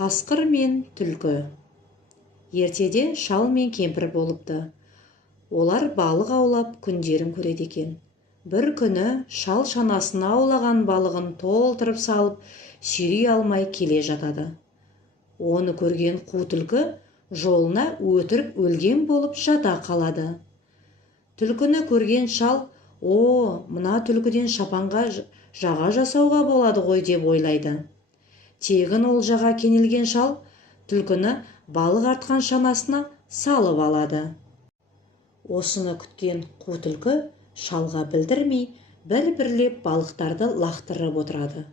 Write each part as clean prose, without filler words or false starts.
Қасқыр мен түлкі. Ертеде шал мен кемпір болыпты. Олар балық аулап күндерін көреді екен. Бір күні шал шанасына аулаған балығын толтырып салып, сүйрей алмай келе жатады. Оны көрген қу түлкі жолына өтірік өлген болып жата қалады. Түлкіні көрген шал, мына түлкіден шапанға жаға жасауға болады ғой деп ойлайды. Тегін олжаға кенелген шал түлкіні балық артқан шанасына салып алады. Осыны күткен қу түлкі шалға білдірмей бір-бірлеп балықтарды лақтырып отырады.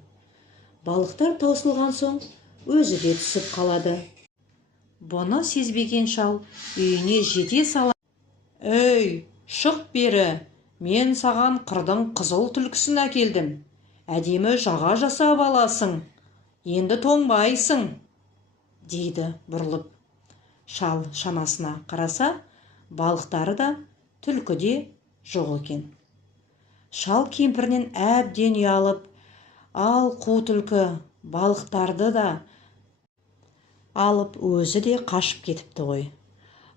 Балықтар таусылған соң өзі де түсіп қалады. Бұны сезбеген шал үйіне жете сала: «Өй, шық бері, мен саған қырдың қызыл түлкісін әкелдім. Әдемі жаға жасап аласың, енді тоңбайсың», дейді бұрылып. Шал шанасына қараса, балықтары да түлкі де жоқ екен. Шал кемпірінен әбден ұялып: «Ал қу түлкі, балықтарды да алып өзі де қашып кетіпті ғой».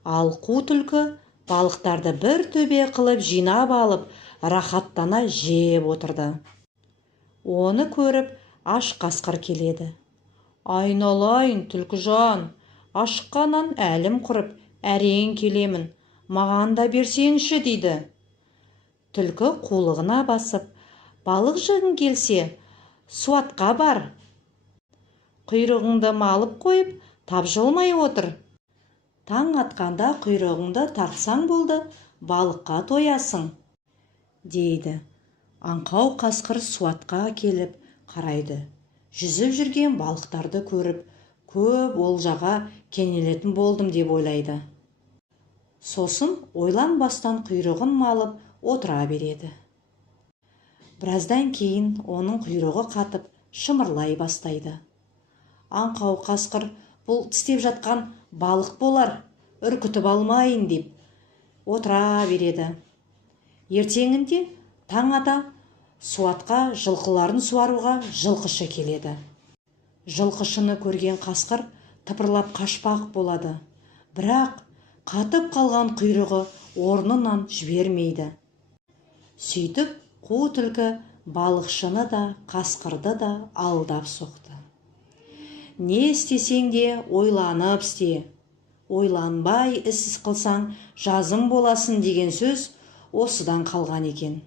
Ал қу түлкі балықтарды бір төбе қылып жинап алып, рахаттана жеп отырды. Оны көріп аш қасқыр келеді. «Айналайын түлкіжан, ашыққаннан әлім құрып, әрең келемін, маған да берсеңші», дейді. Түлкі қулығына басып: «Балық жегің келсе, суатқа бар. Құйрығыңды малып қойып, тапжылмай отыр. Таң атқанда құйрығыңды тартсаң болды, балыққа тоясың», дейді. Аңқау қасқыр суатқа келіп қарайды. Жүзіп жүрген балықтарды көріп, көп олжаға кенелетін болдым деп ойлайды. Сосын ойланбастан құйрығын малып отыра береді. Біраздан кейін оның құйрығы қатып шымырлай бастайды. Аңқау қасқыр бұл тістеп жатқан балық болар, үркітіп алмайын деп отыра береді. Ертеңінде таң ата суатқа жылқыларын суаруға жылқышы келеді. Жылқышыны көрген қасқыр тыпырлап қашпақ болады. Бірақ қатып қалған құйрығы орнынан жібермейді. Сөйтіп қу түлкі балықшыны да қасқырды да алдап соқты. «Не істесең де ойланып істе, ойланбай іс қылсаң жазым боласын» деген сөз осыдан қалған екен.